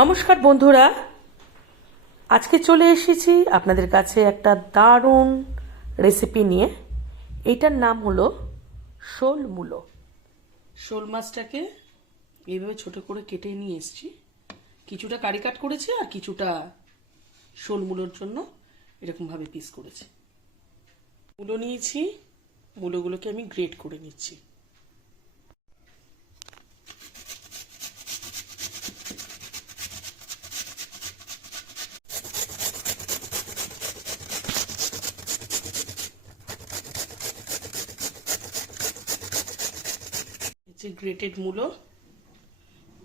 নমস্কার বন্ধুরা, আজকে চলে এসেছি আপনাদের কাছে একটা দারুণ রেসিপি নিয়ে। এইটার নাম হলো শোল মূলো। শোল মাছটাকে এইভাবে ছোট করে কেটে নিয়ে এসেছি, কিছুটা কারি কাট করেছি আর কিছুটা শোল মূলোর জন্য এরকমভাবে পিস করেছি। মূলো নিয়েছি, মূলোগুলোকে আমি গ্রেট করে নিচ্ছি। যে গ্রেটেড মূলো,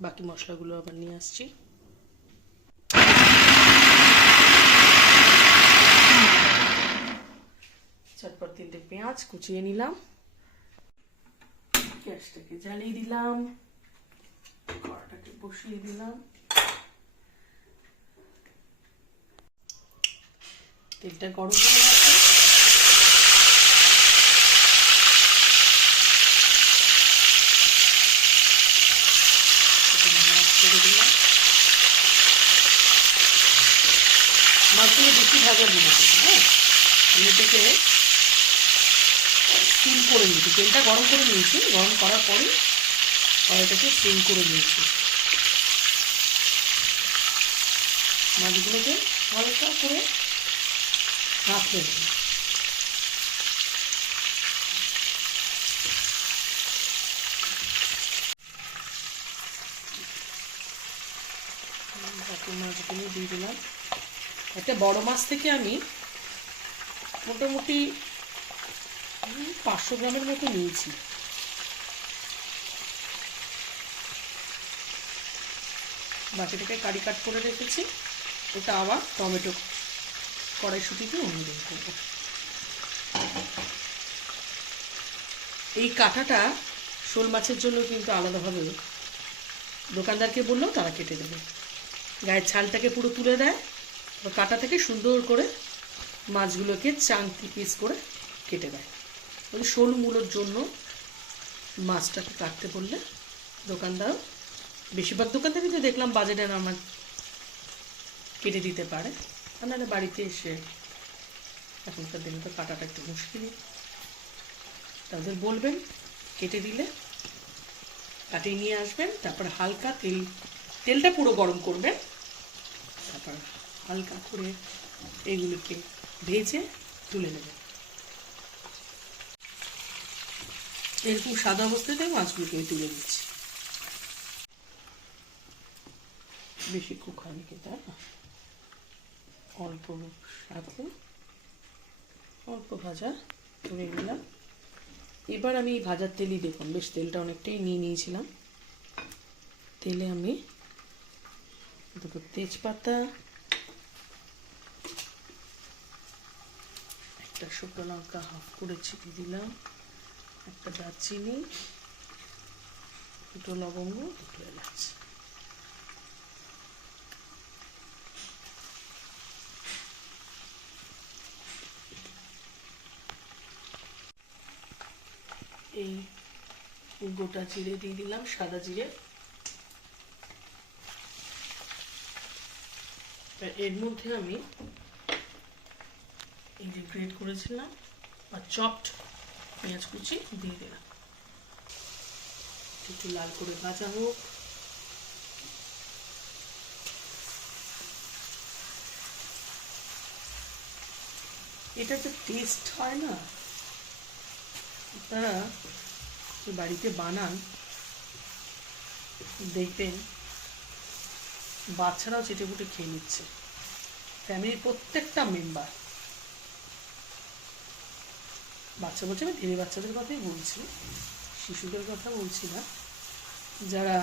বাকি মশলাগুলো আবার নিয়ে আসছি। তারপর 3টে পেঁয়াজ কুচিয়ে নিলাম, গ্যাসটাকে জ্বালিয়ে দিলাম, কড়াটাকে বসিয়ে দিলাম, তেলটা গরম হয়ে গেছে। মাছগুলো বেশি ভাজা দিন, হ্যাঁ, এটাকে সিম করে নিয়েছি, তেলটা গরম করে নিয়েছি, গরম করার পরে কড়াইটাকে সিম করে নিয়েছি। মাছগুলোকে হালকা করে ভাজতে হবে। বাকি মাছগুলো দিয়ে দিলাম। একটা বড় মাছ থেকে আমি মোটামুটি 500 গ্রামের মতো নিয়েছি। বাকিটাকে কারি কাট করে রেখেছি, ওটা আবার টমেটো কড়াইশুঁটিতে অন্যদিন করবো। এই কাঁটাটা শোল মাছের জন্য কিন্তু আলাদাভাবে দোকানদারকে বললেও তারা কেটে দেবে, গায়ের ছালটাকে পুরো তুলে দেয়, কাঁটা থেকে সুন্দর করে মাছগুলোকে চাংটি পিস করে কেটে দেয়। ওই শোল মূলোর জন্য মাছটাকে কাটতে বললে দোকানদার, বেশিরভাগ দোকান থেকে যে দেখলাম বাজেটে আমার কেটে দিতে পারে, আর নাহলে বাড়িতে এসে এখনকার দিনে তো কাটাটা একটু মুশকিলই, তাদের বলবেন কেটে দিলে কাটিয়ে নিয়ে আসবেন। তারপর হালকা তেলটা পুরো গরম করবেন, তারপর হালকা করে এগুলোকে ভেজে তুলে নেবেন। এরকম সাদা অবস্থাতে মাছগুলোকে তুলে দিচ্ছি। বেশি কুক হয়নি কিন্তু, অল্প সাদা, অল্প ভাজা তুলে নিলাম। এবার আমি ভাজার তেলই দেখুন, বেশ তেলটা অনেকটাই নিয়ে নিয়েছিলাম। তেলে আমি দুটো তেজপাতা, একটা শুকনো লঙ্কা হাফ করে ছিটিয়ে দিলাম, একটা দারচিনি, দুটো লবঙ্গ, দুটো এলাচ। এই গোটা জিরে দিয়ে দিলাম, সাদা জিরে। এর মধ্যে আমি এই যে গ্রেট করেছিলাম আর চপড পেঁয়াজ কুচি দিয়ে দিলাম, একটু লাল করে ভাজা হোক। এটা যে টেস্ট হয় না, আপনারা বাড়িতে বানান, দেখবেন বাচ্চারাও চেটেপুটে খেয়ে নিচ্ছে, ফ্যামিলির প্রত্যেকটা মেম্বার। বাচ্চা বলছে, আমি ধীরে বাচ্চাদের কথাই বলছি, শিশুদের কথা বলছি না, যারা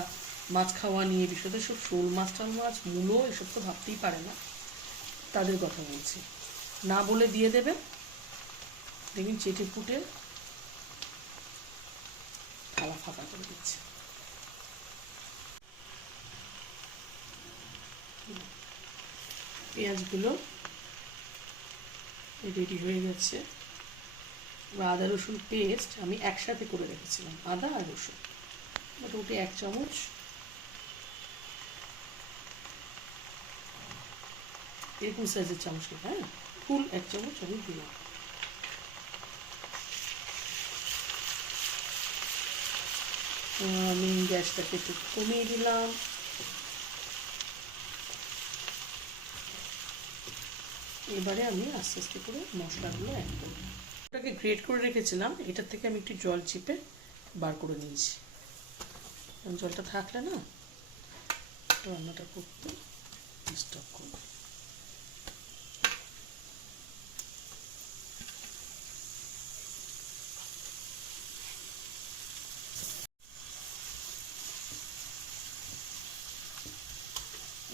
মাছ খাওয়া নিয়ে, বিশেষত সব শোল মাছ, টাল মাছ, মূলো এসব তো ভাবতেই পারে না, তাদের কথা বলছি। না বলে দিয়ে দেবেন, দেখবেন চেটেপুটে থালা ফাঁকা করে দিচ্ছে। পেঁয়াজগুলো রেডি হয়ে গেছে। আদা রসুন পেস্ট আমি একসাথে করে রেখেছিলাম, আদা আর রসুন মোটামুটি 1 চামচ এরকম সাইজের চামচ, হ্যাঁ, ফুল 1 চামচ আমি দিলাম। আমি গ্যাসটাকে একটু কমিয়ে দিলাম। এবারে আমি আস্তে আস্তে করে মশলাগুলো অ্যাড করব। ওটাকে গ্রেট করে রেখেছিলাম, এটার থেকে আমি একটু জল চিপে বার করে নিয়েছি। জলটা থাকলে না রান্নাটা করতে ডিস্টার্ব করবে।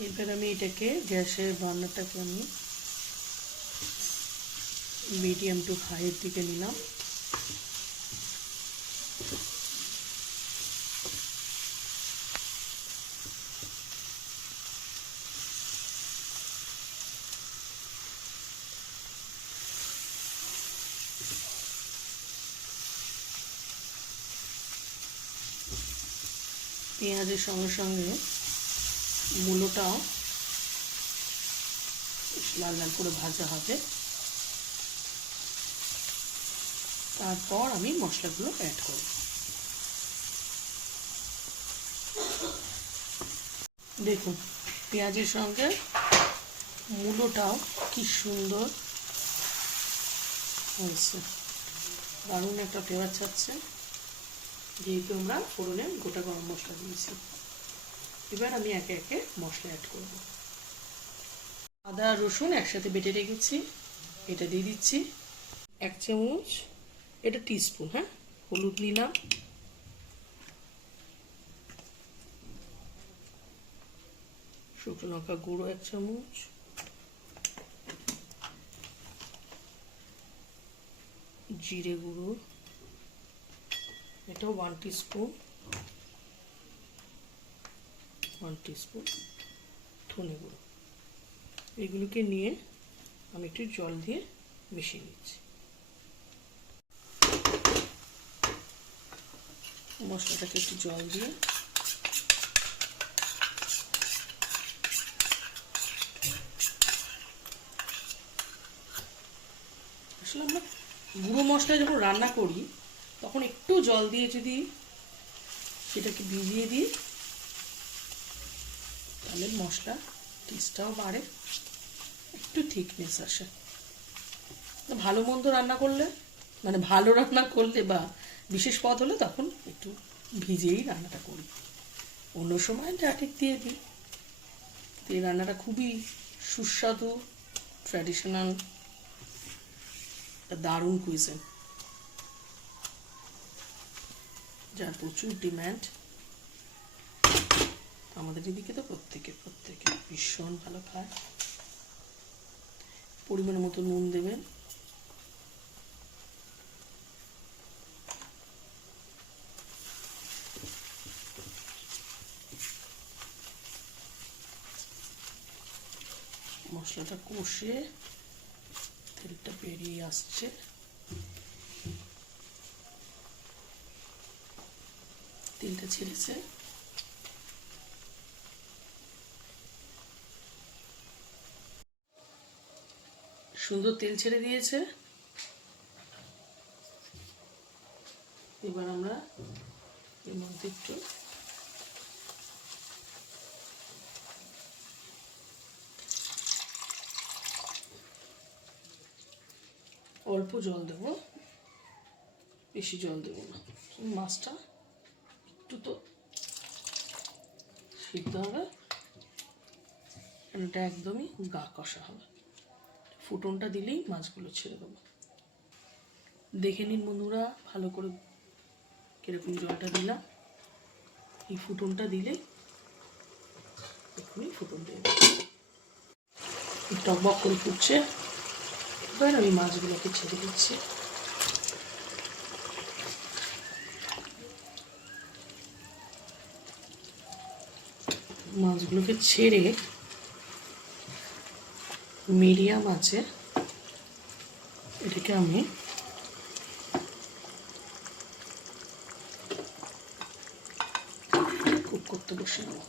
এবার আমি এটাকে গ্যাসের বার্নারটাকে আমি মিডিয়াম টু হাইয়ের দিকে নিলাম। পেঁয়াজের সঙ্গে সঙ্গে মূলোটাও লাল লাল করে ভাজা হবে। তারপর আমি মশলাগুলো অ্যাড করব। দেখুন পেঁয়াজের সঙ্গে মূলোটাও কি সুন্দর হয়েছে, দারুণ একটা ফ্লেভার ছাড়ছে, যেহেতু আমরা ফোড়নে গোটা গরম মশলা দিয়েছি। এবার আমি একে একে মশলা অ্যাড করব। আদা রসুন একসাথে বেটে রেখেছি, এটা দিয়ে দিচ্ছি 1 চামচ, এটা টিস্পুন, হ্যাঁ, হলুদ নিলাম, শুকনো লঙ্কা গুঁড়ো 1 চামচ, জিরে গুঁড়ো এটাও 1 টিস্পুন, 1 টিস্পুন ধনে গুঁড়ো। এগুলোকে নিয়ে আমি একটু জল দিয়ে মিশিয়ে নিচ্ছি। মশলাটাকে একটু জল দিয়ে আসলে আমরা গুঁড়ো মশলা যখন রান্না করি তখন একটু জল দিয়ে যদি সেটাকে ভিজিয়ে দিই তাহলে মশলা টেস্টটাও বাড়ে, একটু থিকনেস আসে। ভালো মন্দ রান্না করলে, মানে ভালো রান্না করলে বা বিশেষ পদ হলে তখন একটু ভিজিয়েই রান্নাটা করি, অন্য সময় ডাইরেক্ট দিয়ে দিই। এই রান্নাটা খুবই সুস্বাদু, ট্র্যাডিশনাল, দারুণ কুইজিন, যার প্রচুর ডিম্যান্ড। আমাদের এদিকে তো প্রত্যেকে ভীষণ ভালো খায়। পরিমাণ মতো নুন দেবেন, মশলাটা কষে তেলটা বেরিয়ে আসছে, তেলটা ছেড়েছে, সুন্দর তেল ছেড়ে দিয়েছে। এবার আমরা এর মধ্যে একটু অল্প জল দেব, বেশি জল দেব না, মাছটা একটু তো সিদ্ধ হবে, এটা একদমই গা কষা হবে। ফুটনটা দিলেই মাছগুলো ছেড়ে দেবো। দেখে নিন বন্ধুরা ভালো করে কিরকম জলটা দিলাম। এই ফুটনটা দিলেই এক্ষুনি ফুটন দিয়ে দেবো, টকবক করে ফুটছে। এবার আমি মাছগুলোকে ছেড়ে দিচ্ছি। মাছগুলোকে ছেড়ে মিডিয়াম আছে এটাকে আমি কুক করতে বসে নেব।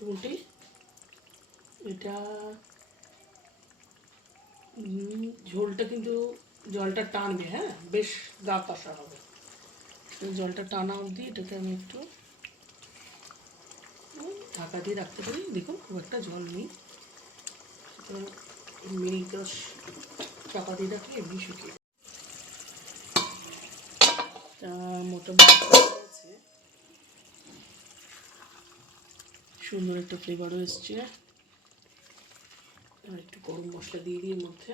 মোটামুটি এটা ঝোলটা কিন্তু জলটা টানবে, হ্যাঁ, বেশ গা কষা হবে। জলটা টানা অবধি এটাকে আমি একটু ঢাকা দিয়ে রাখতে পারি। দেখুন খুব একটা জল নেই, মিনিট 10 চাপা দিয়ে রাখলে এমনি শুকিয়ে মোটামুটি আছে, সুন্দর একটা ফ্লেভারও এসছে। আর একটু গরম মশলা দিয়ে দিই এর মধ্যে।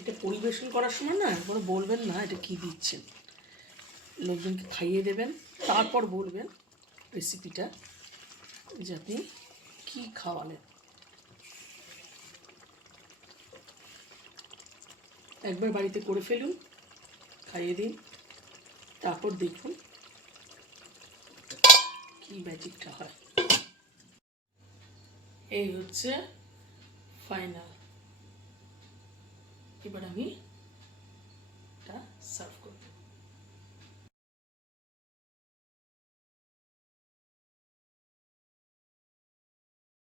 এটা পরিবেশন করার সময় না একবারও বলবেন না এটা কী দিচ্ছেন, লোকজনকে খাইয়ে দেবেন, তারপর বলবেন রেসিপিটা যে আপনি কী খাওয়ালেন। একবার বাড়িতে করে ফেলুন, খাইয়ে দিন, তারপর দেখুন কী ম্যাজিকটা হয়। এই হচ্ছে ফাইনাল। এবার আমি